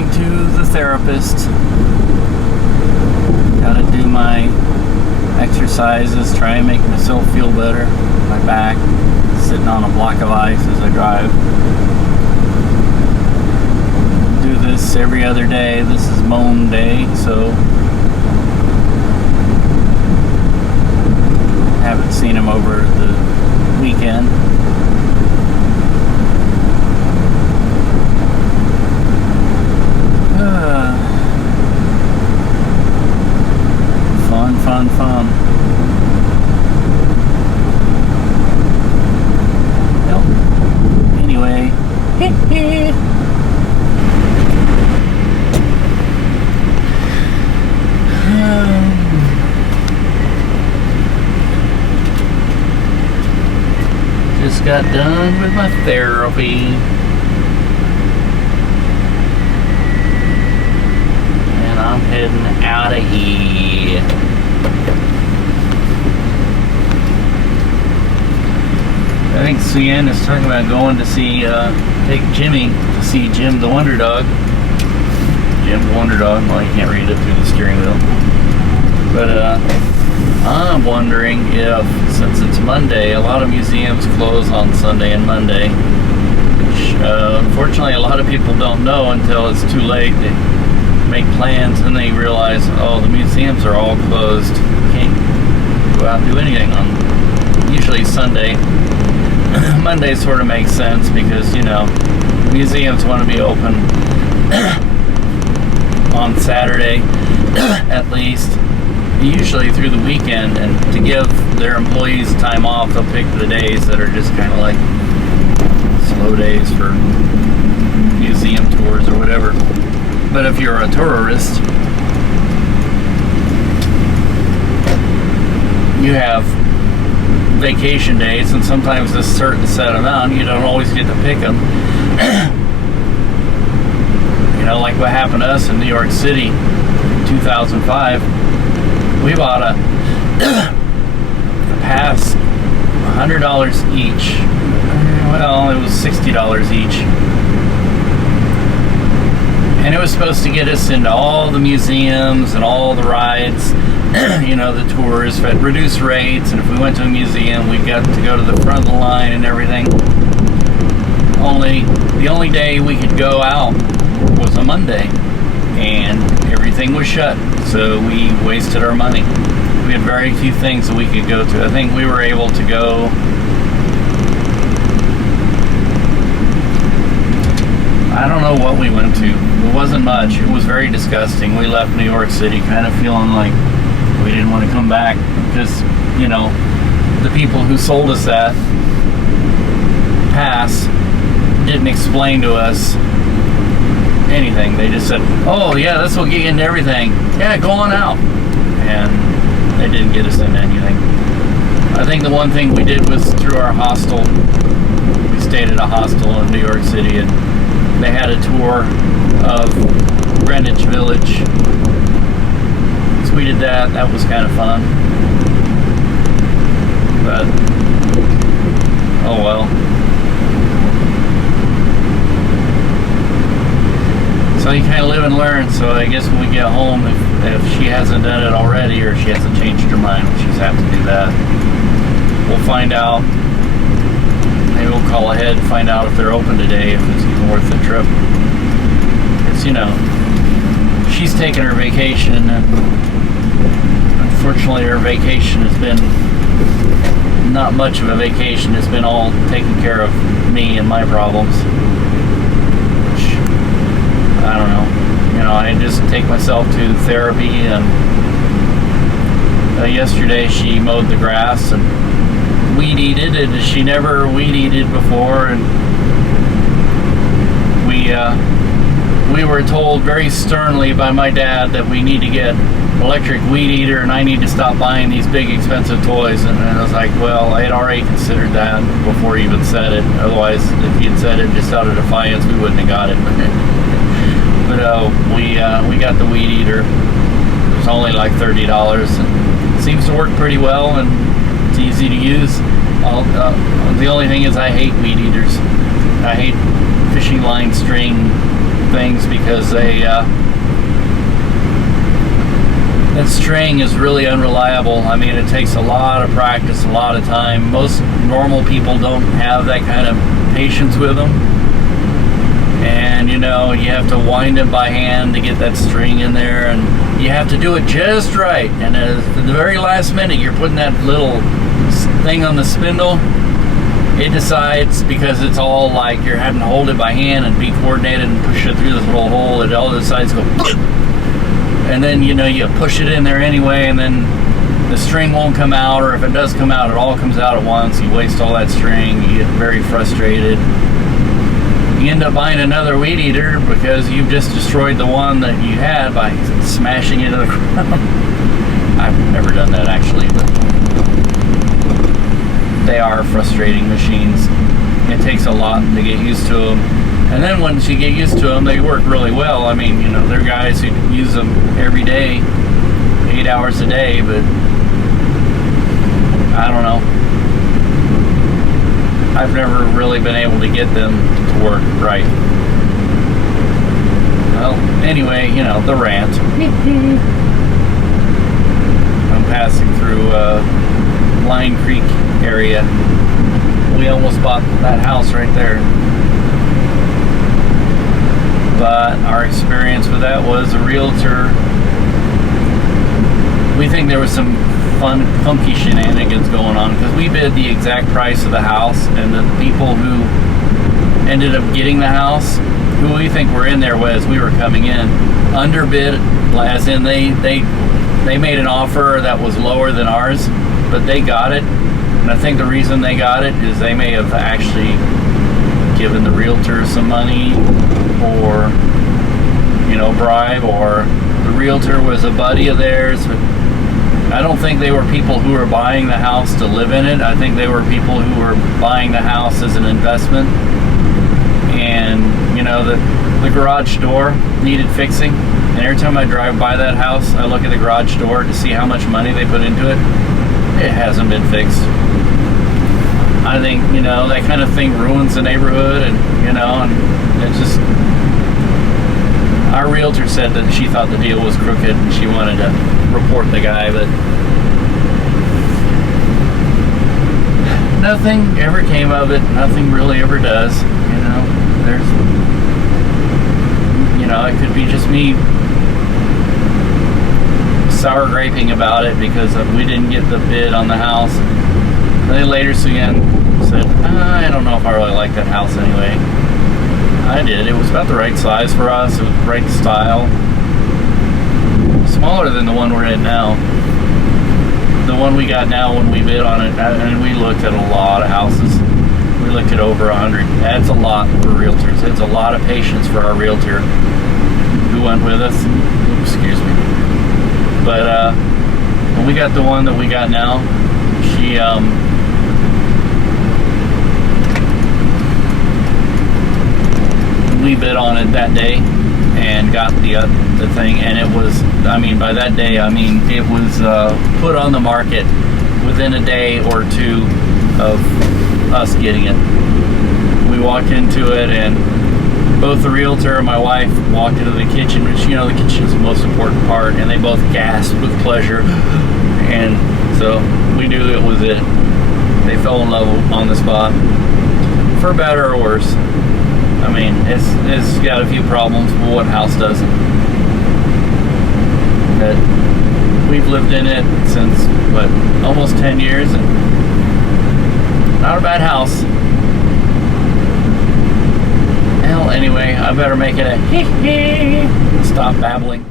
going to the therapist. Gotta do my exercises, try and make myself feel better. My back, sitting on a block of ice as I drive. Do this every other day. This is moan day, so haven't seen him over the weekend. Fun. Well, anyway. Just got done with my therapy. And I'm heading out of here. I think Cien is talking about going to see, take Jimmy to see Jim the Wonder Dog. Jim the Wonder Dog, well, you can't read it through the steering wheel. But, I'm wondering if, since it's Monday, a lot of museums close on Sunday and Monday. Which, unfortunately, a lot of people don't know until it's too late. They make plans and they realize, oh, the museums are all closed. You can't go out and do anything on usually Sunday. Monday sort of makes sense because, you know, museums want to be open on Saturday at least, usually through the weekend, and to give their employees time off, they'll pick the days that are just kind of like slow days for museum tours or whatever. But if you're a tourist, you have vacation days, and sometimes this certain set amount, you don't always get to pick them. You know, like what happened to us in New York City in 2005. We bought a pass, $100 each. Well, it was $60 each. And it was supposed to get us into all the museums and all the rides, you know, the tours at reduced rates. And if we went to a museum, we got to go to the front of the line and everything. The only day we could go out was a Monday, and everything was shut, so we wasted our money. We had very few things that we could go to. I think we were able to go, I don't know what we went to. It wasn't much. It was very disgusting. We left New York City kind of feeling like we didn't want to come back because, you know, the people who sold us that pass didn't explain to us anything. They just said, oh yeah, this will get you into everything. Yeah, go on out. And they didn't get us into anything. I think the one thing we did was through our hostel. We stayed at a hostel in New York City, and they had a tour of Greenwich Village. So we did that. That was kind of fun. But, oh well. So you kind of live and learn. So I guess when we get home, if she hasn't done it already, or she hasn't changed her mind, she's have to do that. We'll find out. Maybe we'll call ahead and find out if they're open today, if it's even worth the trip. Because, you know, she's taking her vacation, and unfortunately her vacation has been not much of a vacation. It's been all taking care of me and my problems. Which, I don't know. You know, I just take myself to therapy, and yesterday she mowed the grass and weed-eated, and she never weed-eated before, and we were told very sternly by my dad that we need to get electric weed eater, and I need to stop buying these big expensive toys. And I was like, well, I had already considered that before he even said it. Otherwise, if he had said it just out of defiance, we wouldn't have got it. But we got the weed eater. It was only like $30, and it seems to work pretty well, and it's easy to use. The only thing is I hate weed eaters. I hate fishing line string things because that string is really unreliable. I mean, it takes a lot of practice, a lot of time. Most normal people don't have that kind of patience with them. And you know, you have to wind it by hand to get that string in there, and you have to do it just right. And at the very last minute, you're putting that little thing on the spindle. It decides, because it's all like you're having to hold it by hand and be coordinated and push it through this little hole, it all decides to go, and then you know, you push it in there anyway, and then the string won't come out, or if it does come out, it all comes out at once. You waste all that string, you get very frustrated. You end up buying another weed eater because you've just destroyed the one that you had by smashing it into the ground. I've never done that actually, but they are frustrating machines. It takes a lot to get used to them. And then once you get used to them, they work really well. I mean, you know, there are guys who use them every day, 8 hours a day, but I don't know. I've never really been able to get them to work right. Well, anyway, you know, the rant. I'm passing through Line Creek area. We almost bought that house right there. But our experience with that was a realtor. We think there was some funky shenanigans going on, because we bid the exact price of the house, and the people who ended up getting the house, who we think were in there as we were coming in, underbid, as in they made an offer that was lower than ours, but they got it. And I think the reason they got it is they may have actually given the realtor some money, or you know, bribe, or the realtor was a buddy of theirs. But I don't think they were people who were buying the house to live in it. I think they were people who were buying the house as an investment. And you know, the garage door needed fixing, and every time I drive by that house, I look at the garage door to see how much money they put into it. It hasn't been fixed. I think, you know, that kind of thing ruins the neighborhood, and you know, and it's just, our realtor said that she thought the deal was crooked and she wanted to report the guy, but nothing ever came of it. Nothing really ever does. You know, there's, you know, it could be just me sour graping about it because we didn't get the bid on the house. And then later Suyan said, I don't know if I really like that house anyway. I did. It was about the right size for us. It was the right style. Smaller than the one we're in now. The one we got now, when we bid on it, and we looked at a lot of houses. We looked at over 100. That's a lot for realtors. It's a lot of patience for our realtor who went with us. Excuse me. But when we got the one that we got now, she we bid on it that day and got the thing, and it was, I mean, by that day, I mean, it was put on the market within a day or two of us getting it. We walked into it, and both the realtor and my wife walked into the kitchen, which, you know, the kitchen is the most important part, and they both gasped with pleasure, and so we knew it was it. They fell in love on the spot, for better or worse. I mean, it's got a few problems, but what house doesn't? That we've lived in it since, what, almost 10 years, and not a bad house. Well, anyway, I better make it a hee hee. Stop babbling.